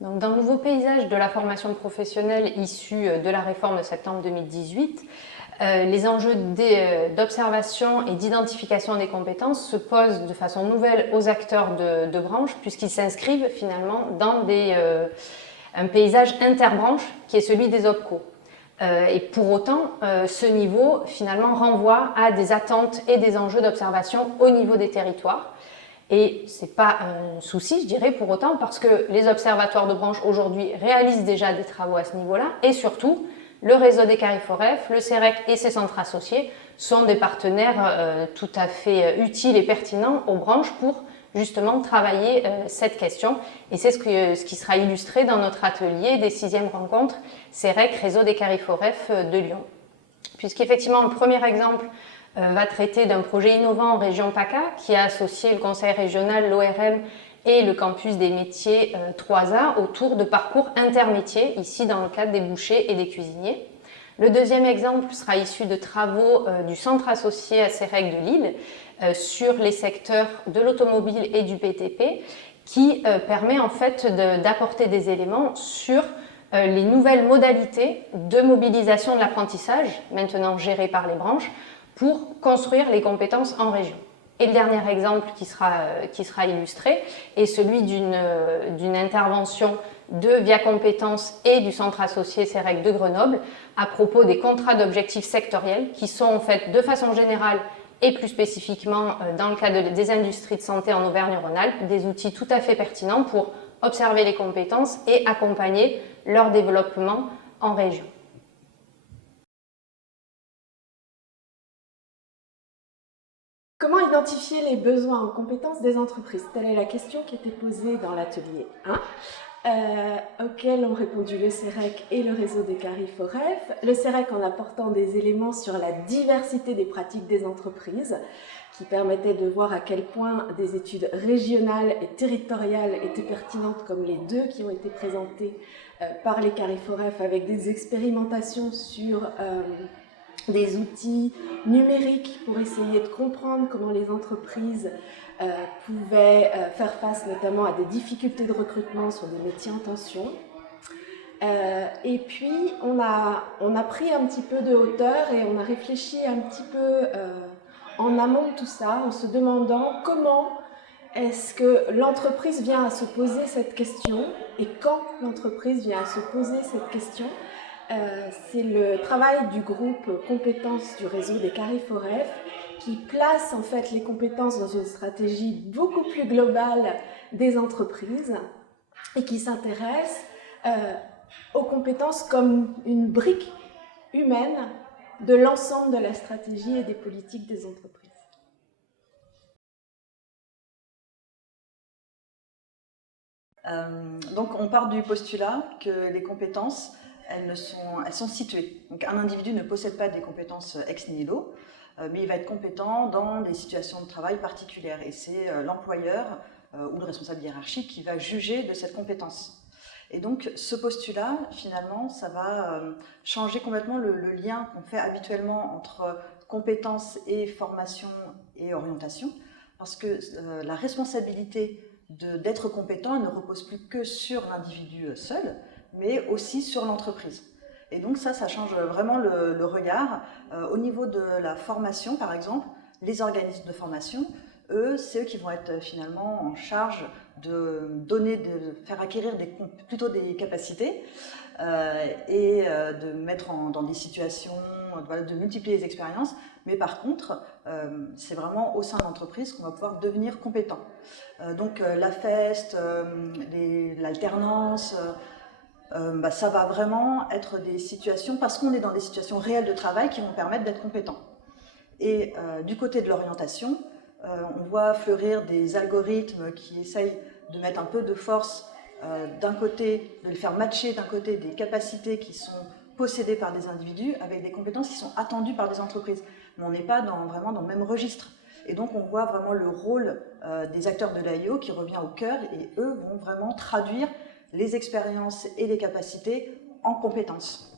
Donc, dans le nouveau paysage de la formation professionnelle issue de la réforme de septembre 2018, les enjeux d'observation et d'identification des compétences se posent de façon nouvelle aux acteurs de branche, puisqu'ils s'inscrivent finalement dans un paysage interbranche qui est celui des OPCO. Et pour autant, ce niveau finalement renvoie à des attentes et des enjeux d'observation au niveau des territoires. Et ce n'est pas un souci, je dirais, pour autant, parce que les observatoires de branche aujourd'hui réalisent déjà des travaux à ce niveau-là, et surtout, le réseau des CARIFOREF, le CEREC et ses centres associés sont des partenaires tout à fait utiles et pertinents aux branches pour justement travailler cette question. Et c'est ce qui sera illustré dans notre atelier des 6e rencontres CEREC, réseau des CARIFOREF de Lyon. Puisqu'effectivement, le premier exemple va traiter d'un projet innovant en région PACA qui a associé le conseil régional, l'ORM et le campus des métiers 3A autour de parcours intermétiers, ici dans le cadre des bouchers et des cuisiniers. Le deuxième exemple sera issu de travaux du centre associé à CEREC de Lille sur les secteurs de l'automobile et du BTP qui permet en fait d'apporter des éléments sur les nouvelles modalités de mobilisation de l'apprentissage, maintenant gérées par les branches, pour construire les compétences en région. Et le dernier exemple qui sera illustré est celui d'une intervention de Via Compétences et du centre associé CEREC de Grenoble à propos des contrats d'objectifs sectoriels qui sont en fait de façon générale et plus spécifiquement dans le cadre des industries de santé en Auvergne-Rhône-Alpes, des outils tout à fait pertinents pour observer les compétences et accompagner leur développement en région. Comment identifier les besoins en compétences des entreprises? Telle est la question qui était posée dans l'atelier 1, auquel ont répondu le CEREC et le réseau des CARIFOREF. Le CEREC en apportant des éléments sur la diversité des pratiques des entreprises, qui permettaient de voir à quel point des études régionales et territoriales étaient pertinentes, comme les deux qui ont été présentées par les CARIFOREF, avec des expérimentations sur des outils numériques pour essayer de comprendre comment les entreprises pouvaient faire face notamment à des difficultés de recrutement sur des métiers en tension. Et puis on a pris un petit peu de hauteur et on a réfléchi un petit peu en amont de tout ça, en se demandant comment est-ce que l'entreprise vient à se poser cette question et quand l'entreprise vient à se poser cette question. C'est le travail du groupe compétences du réseau des CARIFOREF qui place en fait les compétences dans une stratégie beaucoup plus globale des entreprises et qui s'intéresse aux compétences comme une brique humaine de l'ensemble de la stratégie et des politiques des entreprises. Donc on part du postulat que les compétences elles sont situées. Donc un individu ne possède pas des compétences ex nihilo, mais il va être compétent dans des situations de travail particulières. Et c'est l'employeur ou le responsable hiérarchique qui va juger de cette compétence. Et donc ce postulat, finalement, ça va changer complètement le lien qu'on fait habituellement entre compétences et formation et orientation, parce que la responsabilité d'être compétent elle ne repose plus que sur l'individu seul, mais aussi sur l'entreprise. Et donc ça change vraiment le regard. Au niveau de la formation, par exemple, les organismes de formation, c'est eux qui vont être finalement en charge de faire acquérir plutôt des capacités et de mettre dans des situations, de multiplier les expériences. Mais par contre, c'est vraiment au sein de l'entreprise qu'on va pouvoir devenir compétent. Donc la FEST, l'alternance, ça va vraiment être des situations, parce qu'on est dans des situations réelles de travail qui vont permettre d'être compétent. Et du côté de l'orientation, on voit fleurir des algorithmes qui essayent de mettre un peu de force d'un côté, de le faire matcher d'un côté des capacités qui sont possédées par des individus avec des compétences qui sont attendues par des entreprises. Mais on n'est pas vraiment dans le même registre. Et donc on voit vraiment le rôle des acteurs de l'AIO qui revient au cœur, et eux vont vraiment traduire les expériences et les capacités en compétences.